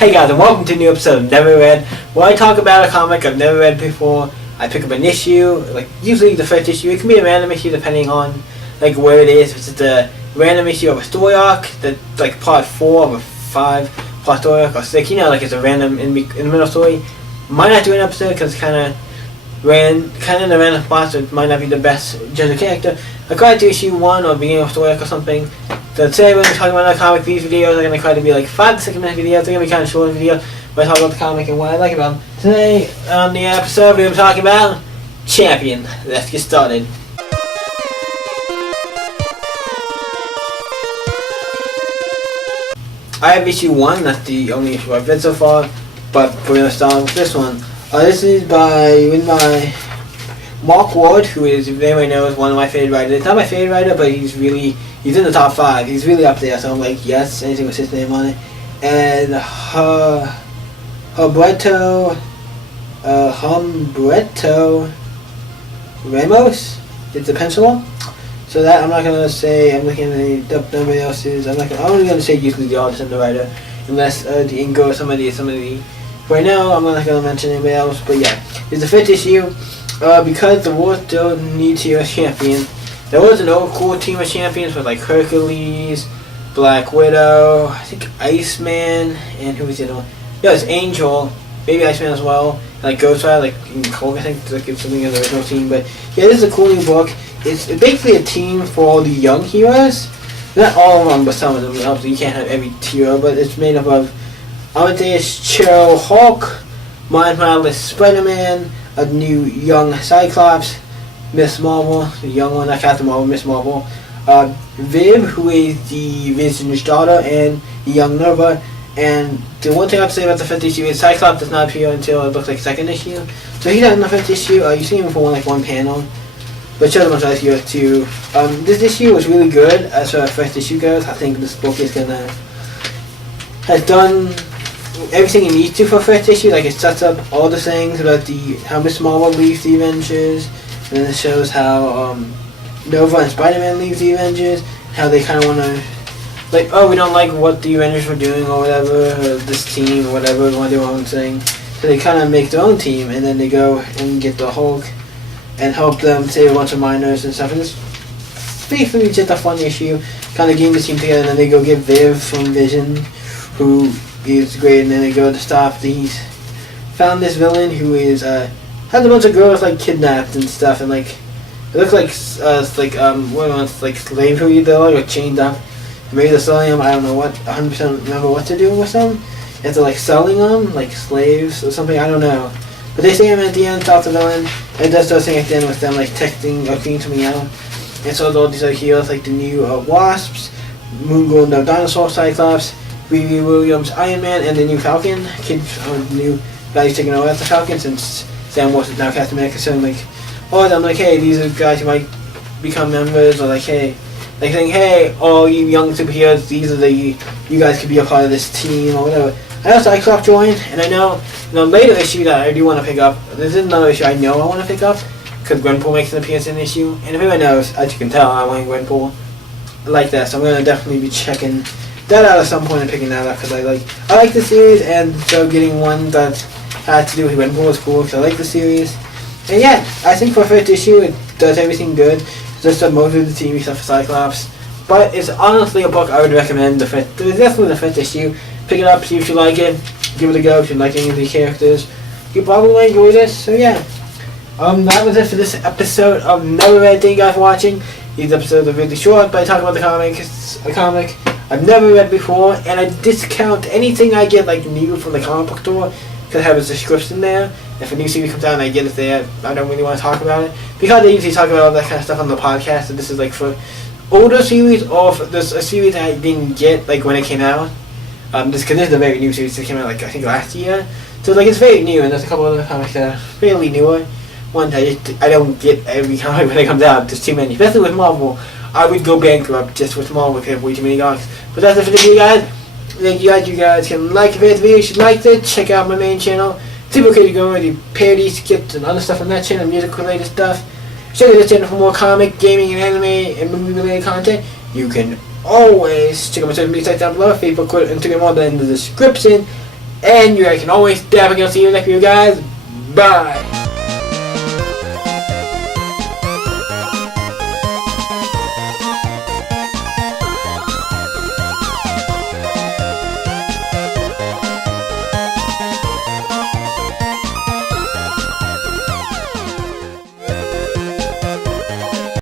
Hey guys, and welcome to a new episode of Never Read, where I talk about a comic I've never read before. I pick up an issue, like usually the first issue. It can be a random issue depending on like where it is. If it's the random issue of a story arc, that like part 4 of a 5-part story arc, or 6, like it's a random in the middle story. Might not do an episode because it's kind of in the random spot, so it might not be the best general character. I try to do issue 1 or beginning of a story arc or something. So today we're going to be talking about a comic. These videos are going to try to be like 5 to 6 minute videos. They're going to be kind of short videos where I talk about the comic and what I like about them. Today on the episode we're going to be talking about Champion. Let's get started. I have issue 1, that's the only issue I've read so far, but we're going to start with this one. This is written by Mark Ward, who is, if anyone knows, one of my favorite writers. It's not my favorite writer, but he's in the top 5. He's really up there, so I'm like, yes, anything with his name on it. And Humberto Ramos is the penciler. So that I'm not gonna say. I'm looking at nobody else's. I'm only gonna say usually the artist and the writer, unless the Ingo or somebody. Right now, I'm not gonna mention anybody else. But yeah, it's the 5th issue. Because the world still needs a champion. There was an old cool team of champions with like Hercules, Black Widow, I think Iceman, and who was the other one? Yeah, it's Angel, maybe Iceman as well, and like Ghost Rider, like Hulk, I think, like it's something in the original team. But yeah, this is a cool new book. It's basically a team for all the young heroes. Not all of them, but some of them. Obviously, you can't have every hero, but it's made up of Amadeus Cho, Hulk, Miles Morales, Spider-Man, a new young Cyclops, Miss Marvel, the young one, not Captain Marvel, Miss Marvel, Viv, who is the Vision's daughter, and the young Nova. And the one thing I have to say about the 5th issue is Cyclops does not appear until it looks like 2nd issue. So he's not in the 5th issue. You see him for one panel, but shows him on issue 2. This issue was really good as far as 1st issue goes. I think this book has done everything it needs to for 1st issue. Like, it sets up all the things about how Miss Marvel leaves the Avengers, and then it shows how Nova and Spider-Man leave the Avengers, how they kind of want to, like, oh, we don't like what the Avengers were doing or whatever, or this team or whatever, they want to do their own thing. So they kind of make their own team, and then they go and get the Hulk and help them save a bunch of miners and stuff. And it's basically just a fun issue, kind of getting the team together, and then they go get Viv from Vision, who is great, and then they go to stop these. Found this villain who is has a bunch of girls like kidnapped and stuff, and like it looks like like slavery. They're like chained up. Maybe they're selling them. I don't know what. 100% remember what to do with them. You have to like selling them like slaves or something. I don't know. But they say him at the end, stop the villain, and it does those things at the end with them like texting or cleaning something out. And so all these other heroes like the new Wasps, Moon Girl, No Dinosaur, Cyclops, Riri Williams, Iron Man, and the new Falcon. The new guys taking over as the Falcon since Sam Wilson is now Captain America. So I'm like, I'm like, hey, these are guys who might become members, or like, hey, like saying, hey, all you young superheroes, these are you guys could be a part of this team or whatever. I know Cyclops joined, and I know later issue that I do want to pick up. This is another issue I know I want to pick up because Gwenpool makes an appearance in the issue, and if anyone knows, as you can tell, I want Gwenpool. I like that, so I'm gonna definitely be checking that out at some point and picking that up because I like the series, and so getting one that had to do with Gwenpool was cool because I like the series. And yeah, I think for 5th issue it does everything good. It's just most of the TV stuff for Cyclops, but it's honestly a book I would recommend. It's definitely the 5th issue. Pick it up, see if you like it, give it a go if you like any of the characters. You probably enjoy this. So yeah, that was it for this episode of Never Read. Thank you guys for watching. These episodes are really short, but I talk about the comic. It's a comic I've never read before, and I discount anything I get like new from the comic book store because I have a subscription there. If a new series comes out and I get it there, I don't really want to talk about it because I usually talk about all that kind of stuff on the podcast. So this is like for older series, or if there's a series that I didn't get like when it came out. Just because this is a very new series that came out like I think last year, so like it's very new, and there's a couple other comics that are fairly newer. One that I don't get every comic when it comes out. There's too many, especially with Marvel. I would go bankrupt just with Marvel if I have way too many comics. But that's it for the video, guys. Thank you guys. You guys can like this video if you liked it. Check out my main channel. Super Crazy Go Ready, parodies, skits, and other stuff on that channel, music related stuff. Check out this channel for more comic, gaming, and anime and movie related content. You can always check out my social media sites down below, Facebook, Twitter, Instagram, all that in the description. And you guys can always dab against the next video, guys. Bye.